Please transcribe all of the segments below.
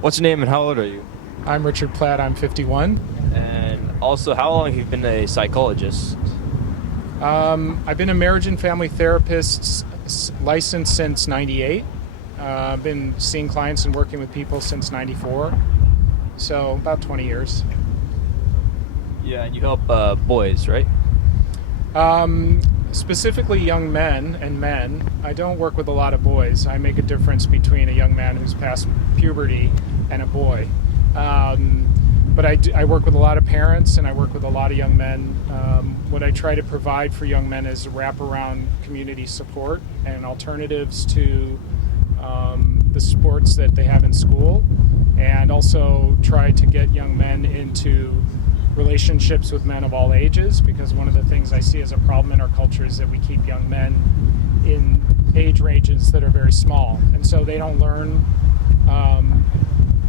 What's your name and how old are you? I'm Richard Platt. I'm 51. And also, how long have you been a psychologist? I've been a marriage and family therapist licensed since 98. I've been seeing clients and working with people since 94. So about 20 years. Yeah, and you help boys, right? Specifically young men and men. I don't work with a lot of boys. I make a difference between a young man who's past puberty and a boy. But I work with a lot of parents and I work with a lot of young men. What I try to provide for young men is wraparound community support and alternatives to the sports that they have in school, and also try to get young men into relationships with men of all ages, because one of the things I see as a problem in our culture is that we keep young men in age ranges that are very small, and so they don't learn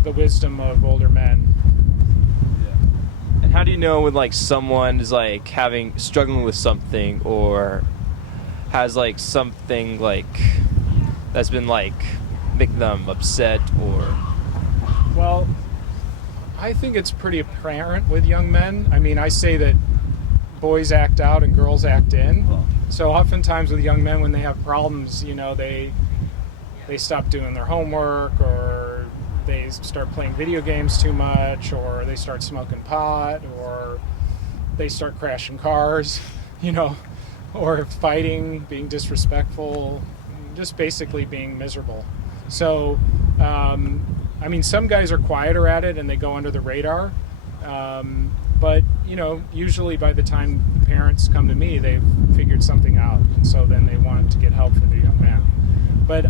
the wisdom of older men. And how do you know when like someone is like struggling with something, or has like something like that's been like making them upset? Or Well, I think it's pretty apparent with young men. I mean, I say that boys act out and girls act in. So oftentimes with young men, when they have problems, they stop doing their homework, or they start playing video games too much, or they start smoking pot, or they start crashing cars, or fighting, being disrespectful, just basically being miserable. So, some guys are quieter at it and they go under the radar. But, usually by the time the parents come to me, they've figured something out. And so then they want to get help for their young man. But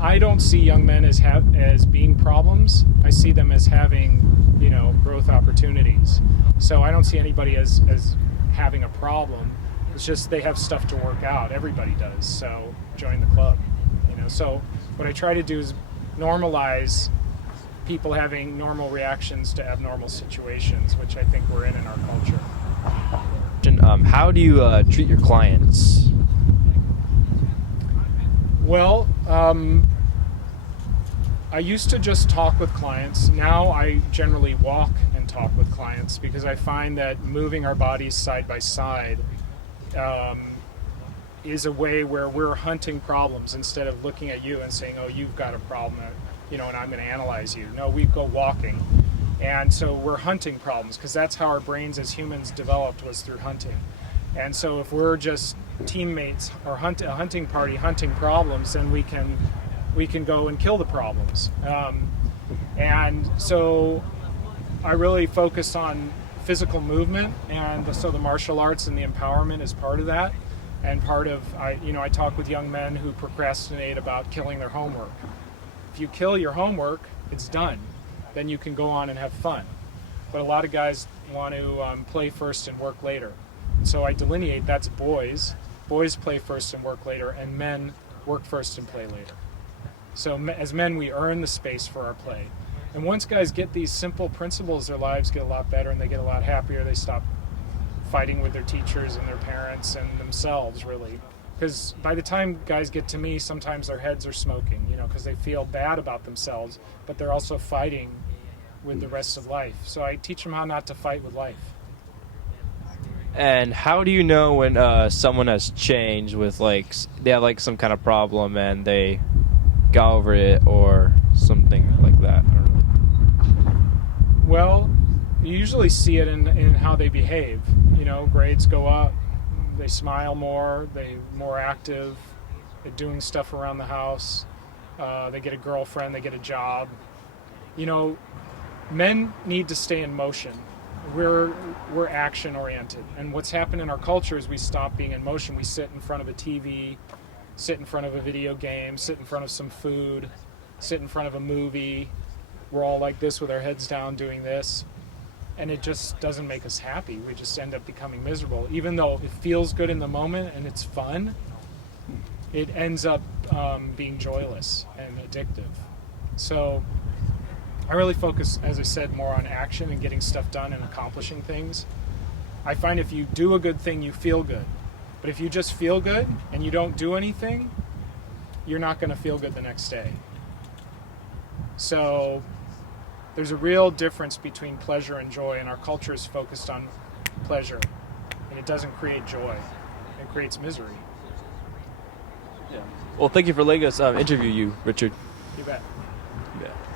I don't see young men as being problems. I see them as having, growth opportunities. So I don't see anybody as having a problem. It's just they have stuff to work out. Everybody does. So join the club. So what I try to do is normalize people having normal reactions to abnormal situations, which I think we're in our culture. How do you treat your clients? Well, I used to just talk with clients. Now I generally walk and talk with clients, because I find that moving our bodies side by side is a way where we're hunting problems instead of looking at you and saying, oh, you've got a problem, and I'm going to analyze you. No, we go walking. And so we're hunting problems, because that's how our brains as humans developed, was through hunting. And so if we're just teammates or a hunting party hunting problems, then we can go and kill the problems. And so I really focus on physical movement, and so the martial arts and the empowerment is part of that. And part of, I talk with young men who procrastinate about killing their homework. If you kill your homework, it's done. Then you can go on and have fun. But a lot of guys want to play first and work later. And so I delineate that's boys. Boys play first and work later, and men work first and play later. So as men, we earn the space for our play. And once guys get these simple principles, their lives get a lot better and they get a lot happier. They stop fighting with their teachers and their parents and themselves, really. Because by the time guys get to me, sometimes their heads are smoking, because they feel bad about themselves, but they're also fighting with the rest of life. So I teach them how not to fight with life. And how do you know when someone has changed with they have some kind of problem and they got over it, or something like that? I don't know. Well, you usually see it in how they behave. Grades go up, they smile more, they're more active, they're doing stuff around the house, they get a girlfriend, they get a job. Men need to stay in motion. We're action oriented, and what's happened in our culture is we stop being in motion. We sit in front of a TV, sit in front of a video game, sit in front of some food, sit in front of a movie. We're all like this with our heads down doing this, and it just doesn't make us happy. We just end up becoming miserable. Even though it feels good in the moment and it's fun, it ends up being joyless and addictive. So I really focus, as I said, more on action and getting stuff done and accomplishing things. I find if you do a good thing, you feel good. But if you just feel good and you don't do anything, you're not going to feel good the next day. So There's a real difference between pleasure and joy, and our culture is focused on pleasure, and it doesn't create joy. It creates misery. Well, thank you for letting us interview you, Richard. You bet. Yeah.